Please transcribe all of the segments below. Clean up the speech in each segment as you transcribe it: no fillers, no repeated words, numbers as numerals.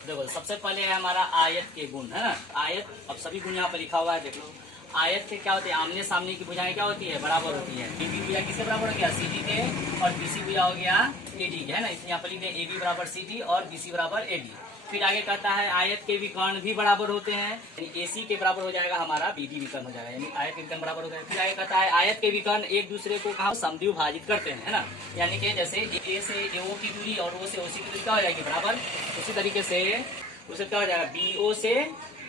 देखो सबसे पहले है हमारा आयत के गुण, है ना। आयत, अब सभी गुण यहाँ पर लिखा हुआ है, देख लो। आयत के क्या होते हैं, आमने सामने की भुजाएं क्या होती है, बराबर होती है। बीबी भुजा किसके बराबर हो गया, सीडी के, और बीसी भुजा हो गया एडी के, है ना। इसलिए यहाँ पर लिखते हैं एबी बराबर सीडी और बीसी बराबर एडी। फिर आगे कहता है आयत के विकर्ण भी बराबर होते हैं, यानी एसी के बराबर हो जाएगा हमारा बीडी विकर्ण हो जाएगा, यानी आयत के विकर्ण बराबर हो जाएगा। फिर आगे कहता है आयत के विकर्ण एक दूसरे को कहा समद्विभाजित करते हैं, है ना। यानी कि जैसे ए से एओ की दूरी और ओ से ओसी की दूरी क्या हो जाएगी, बराबर। उसी तरीके से उसे क्या हो जाएगा, बीओ से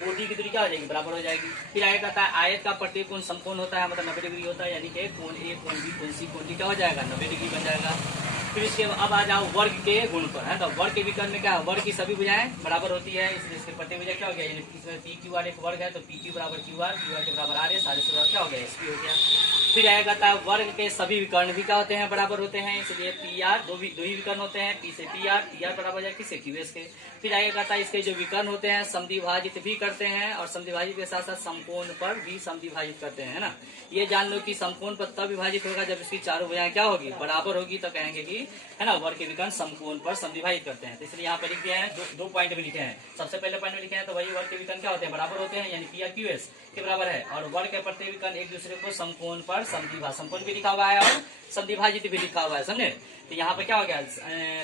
ओडी की दूरी क्या हो जाएगी, बराबर हो जाएगी। फिर आगे कहता है आयत का प्रत्येक कोण समकोण होता है, मतलब 90 डिग्री होता है, यानी कि कोण ए, कोण बी, कोण सी, कोण डी क्या हो जाएगा, 90 डिग्री बन जाएगा। फिर इसके अब आ जाओ वर्ग के गुण पर, है। तो वर्ग के विकर्ण में क्या है, वर्ग की सभी भुजाएं बराबर होती है, इसलिए इसके प्रत्येक भुजा क्या हो गया, यानी पी क्यू आर एक वर्ग है, तो पी क्यू बराबर क्यू आर, क्यू आर के बराबर आर है, सारे से क्या हो गया, एस पी हो गया। फिर आया कहता है वर्ग के सभी विकर्ण भी क्या होते हैं, बराबर होते हैं, इसलिए पी आर दो ही विकर्ण होते हैं, पी से पी आर बराबर हो जाए किससे, क्यू एस के। फिर आगे कहता है इसके जो विकर्ण होते हैं समद्विभाजित भी करते हैं, और समद्विभाजित के साथ साथ समकोण पर भी समद्विभाजित करते हैं, है ना। ये जान लो कि समकोण पर तब विभाजित होगा जब इसकी चारों भुजाएं क्या होगी, बराबर होगी, तो कहेंगे कि, है ना, वर्ग के विकर्ण समकोण पर समद्विभाजित करते हैं। तो इसलिए यहाँ पर लिख दिया है, दो पॉइंट में लिखे हैं। सबसे पहले पॉइंट में लिखे हैं तो वही वर्ग के विकर्ण क्या होते हैं, बराबर होते हैं, यानी पी आर क्यू एस के बराबर है, और वर्ग के प्रत्येक विकर्ण एक दूसरे को समकोण पर समकोण भी लिखा हुआ है और समद्विभाजित भी लिखा हुआ है, समझे। तो यहाँ पे क्या हो गया,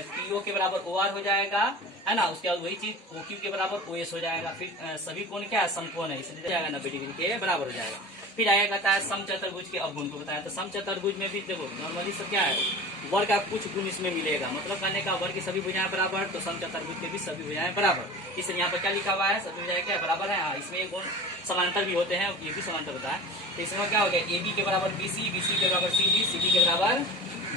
पीओ के बराबर ओ आर हो जाएगा, है ना। उसके बाद वही चीज ओ क्यू के बराबर ओ एस हो जाएगा। फिर सभी कोण क्या है, समकोण है, इसलिए जाएगा 90 डिग्री के बराबर हो जाएगा। फिर आगे कहता है समचतुर्भुज के अवगुण को बताया, तो समचतुर्भुज में भी देखो नॉर्मली सब क्या है, वर्ग का कुछ गुण इसमें मिलेगा, मतलब कहने का वर्ग की सभी भुजाएं बराबर, तो समचतुर्भुज के भी सभी भुजाएं बराबर। इसलिए यहाँ पर क्या लिखा हुआ है, सभी भुजाएं क्या बराबर है। इसमें एक गुण समांतर भी होते हैं, ये भी समांतर होता है। तो इसमें क्या हो गया, ए बी के बराबर बी सी, बी सी के बराबर सी डी, सी डी के बराबर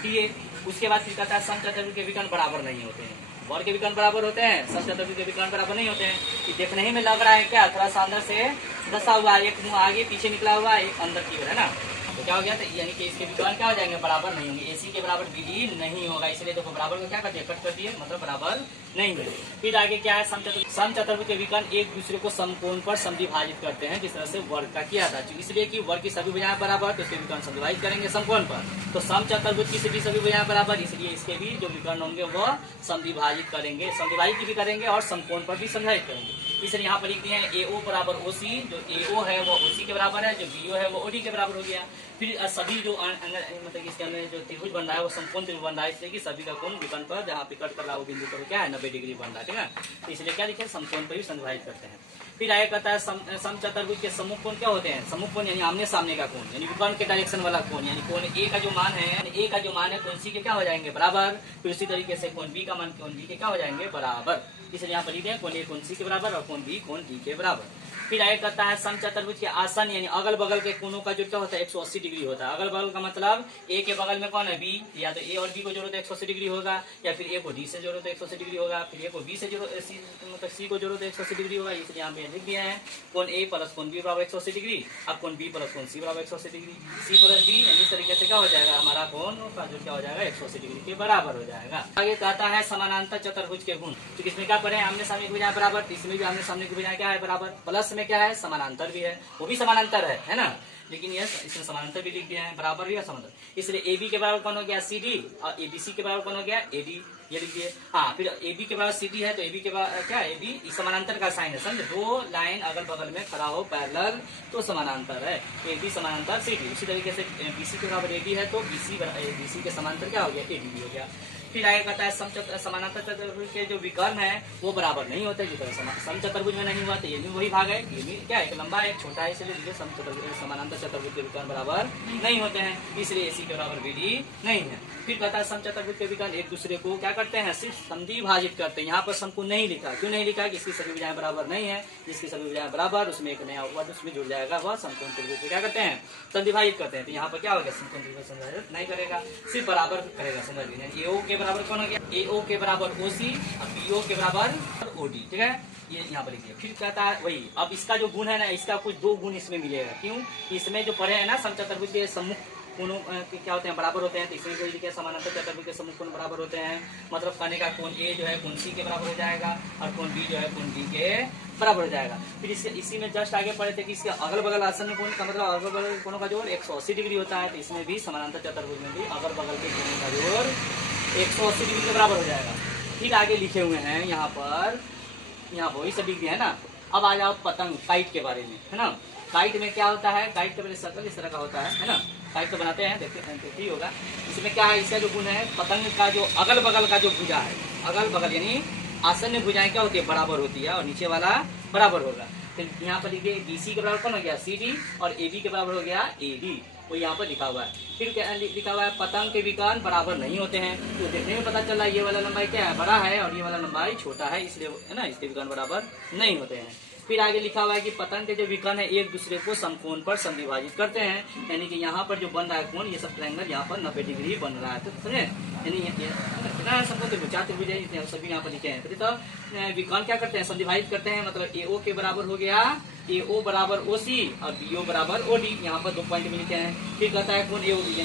डी ए। उसके बाद फिर कहता है समचतुर्भुज के विकर्ण बराबर नहीं होते हैं, वर्ग के विकर्ण बराबर होते हैं, समचतुर्भुज के विकर्ण बराबर नहीं होते हैं। ये देखने ही में लग रहा है क्या, थोड़ा सा अंदर से दसा हुआ है, एक मुंह आगे पीछे निकला हुआ है, एक अंदर की ओर, है ना। तो क्या हो गया, तो यानी कि इसके विकर्ण क्या हो जाएंगे, बराबर नहीं होंगे, एसी के बराबर बीडी नहीं होगा, इसलिए देखो बराबर को क्या कर दिया, कट कर दिए, मतलब बराबर नहीं है। फिर आगे क्या है, समचतुर्भुज के विकर्ण एक दूसरे को समकोण पर समद्विभाजित करते हैं, जिस तरह से वर्ग का किया था, इसलिए कि वर्ग की सभी भुजाएं बराबर, तो इसके विकर्ण समद्विभाजित करेंगे समकोण पर। तो समचतुर्भुज की सभी भुजाएं बराबर, इसलिए इसके भी जो विकर्ण होंगे वह समद्विभाजित करेंगे, समद्विभाजित भी करेंगे और समकोण पर भी समद्विभाजित करेंगे। इसलिए यहाँ पर लिख दिए हैं एओ बराबर ओसी, जो एओ है वो ओसी के बराबर है, जो बीओ है वो ओडी के बराबर हो गया। फिर सभी जो मतलब इसके अंदर जो त्रिभुज बन रहा है वो समकोण त्रिभुज बन रहा है, इसलिए कि सभी का कोण विकर्ण पर जहाँ पे कट कर रहा है वो बिंदु पर क्या है, 90 डिग्री बन रहा है, ठीक है। तो इसलिए क्या लिखे, समकोण पर भी समद्विभाजित करते हैं। फिर आगे कहता है समचतुर्भुज के सम्मुख कोण क्या होते हैं, सम्मुख कोण यानी आमने सामने का कोण, यानी विकर्ण के डायरेक्शन वाला कोण, यानी कोण ए का जो मान है, ए का जो मान है कोण सी के क्या हो जाएंगे, बराबर। फिर उसी तरीके से कोण बी का मान कोण बी के क्या हो जाएंगे, बराबर। इसलिए यहाँ पर लिखते हैं कोण ए कोण सी के बराबर और कोण बी कोण डी के बराबर। फिर आगे करता है समचतुर्भुज के आसन यानी अगल बगल के कोणों का जो क्या होता है 180 डिग्री होता है। अगल बगल का मतलब ए के बगल में कौन है, बी, या तो ए और बी को जोड़ो तो 180 डिग्री होगा, या फिर ए को डी से जोड़ो तो 180 डिग्री होगा, फिर ए को बी से जोड़ो मतलब सी को जोड़ो तो 180 डिग्री होगा। इसलिए यहाँ पे लिख दिया है कोण ए प्लस कोण बी बराबर 180 डिग्री, अब कोण बी प्लस कोण सी बराबर 180 डिग्री, सी प्लस डी, इस तरीके से क्या हो जाएगा, हमारा कोण का जो क्या हो जाएगा 180 डिग्री के बराबर हो जाएगा। आगे कहता है समानांतर चतुर्भुज के गुण, तो किसमें क्या पढ़े, आमने सामने की भुजाएं बराबर, इसमें भी आमने सामने की भुजाएं क्या है, बराबर। प्लस में क्या है, समानांतर भी है, वो भी समानांतर है ना, लेकिन ये इसमें समानांतर भी लिख दिया है, बराबर भी है समानांतर। इसलिए ए बी के बराबर कौन हो गया, सी डी, और ए बी सी के बराबर कौन हो गया, ए डी, ये लिख दिए। हाँ, फिर ए बी के बराबर सी डी है तो ए बी के बराबर क्या है, ए बी समानांतर का साइन है, समझे। दो लाइन अगल बगल में खड़ा हो पैरेलल तो समानांतर है, ए बी समानांतर सी डी। उसी तरीके से बी सी के बराबर ए डी है तो बी सी के समानांतर क्या हो गया, ए डी भी हो गया। फिर आगे कहता है समानांतर चतुर्भुज के जो विकर्ण है वो बराबर नहीं होते, जिस तरह समचतुर्भुज में नहीं हुआ तो ये भी वही भाग है, ये भी क्या है, एक लंबा है एक छोटा है, इसलिए समानांतर चतुर्भुज के विकर्ण बराबर नहीं होते हैं, इसलिए इसी के बराबर विधि नहीं है। फिर कहता है समचतुर्भुज के विकर्ण एक दूसरे को क्या करते हैं, सिर्फ समद्विभाजित करते हैं। यहाँ पर समकोण नहीं लिखा, क्यों नहीं लिखा, इसकी सभी भुजाएं बराबर नहीं है, जिसकी सभी भुजाएं बराबर उसमें एक नया वर्ग उसमें जुड़ जाएगा, वह समकोण त्रिभुज क्या करते हैं, समद्विभाजित करते हैं। तो यहाँ पर क्या हो गया, समकोण त्रिभुज समद्विभाजित नहीं करेगा, सिर्फ बराबर करेगा, समझ लीजिए। एओ के बराबर कौन हो गया, एओ के बराबर ओसी, और बीओ के बराबर ओडी, ठीक है, ये यहाँ पर लिखिए। फिर कहता है वही, अब इसका जो गुण है ना, इसका कुछ दो गुण इसमें मिलेगा, क्यों, इसमें जो पढ़े हैं ना समचतुर्भुज के सम्मुख कोणों क्या होते हैं, बराबर होते हैं, तो इसमें कोई लिखे समानांतर चतुर्भुज के सम्मुख कोण बराबर होते हैं, मतलब कहने का कोण ए जो है कोण सी के बराबर हो जाएगा और कोण बी जो है कोण डी के बराबर हो जाएगा। फिर इसी में जस्ट आगे पढ़े थे कि इसके अगल बगल आसन कोण का मतलब अगल बगल कोणों का जोड़ 180 डिग्री होता है, तो इसमें भी समानांतर चतुर्भुज में भी अगल बगल के कोणों का जोड़ 180 डिग्री के बराबर हो जाएगा। फिर आगे लिखे हुए हैं यहाँ पर यहाँ वही सब लिख दिया है ना। अब आ जाओ पतंग, काइट के बारे में, है ना। काइट में क्या होता है, काइट के पहले सर्कल इस तरह का होता है ना। काइट तो बनाते हैं, देखते ही होगा। इसमें क्या है, इसका जो गुण है, पतंग का जो अगल बगल का जो भुजा है, अगल बगल यानी आसन्न भुजाएं क्या होती है, बराबर होती है, और नीचे वाला बराबर होगा। फिर यहाँ पर लिखिए BC के बराबर कौन हो गया, CD, और AB के बराबर हो गया AD, वो यहाँ पर लिखा हुआ है। फिर क्या लिखा हुआ है, पतंग के विकर्ण बराबर नहीं होते हैं। तो देखने में पता चला ये वाला लंबाई क्या है, बड़ा है, और ये वाला लंबाई छोटा है, इसलिए है ना, इसके विकर्ण बराबर नहीं होते हैं। फिर आगे लिखा हुआ है कि पतंग के जो विकर्ण है एक दूसरे को समकोण पर समविभाजित करते हैं, यानी कि यहाँ पर जो बन रहा है कोण, ये सब ट्रायंगल यहाँ पर 90 डिग्री बन रहा है। तो समझे, यानी कितना समकोण त्रिभुज, चार त्रिभुज है, सभी यहाँ पर लिखे हैं। फिर तो विकर्ण क्या करते हैं, समविभाजित करते हैं, मतलब AO के बराबर हो गया AO बराबर OC और BO बराबर OD, यहाँ पर 2 पॉइंट में लिखे हैं। फिर कहता है कोण AOB,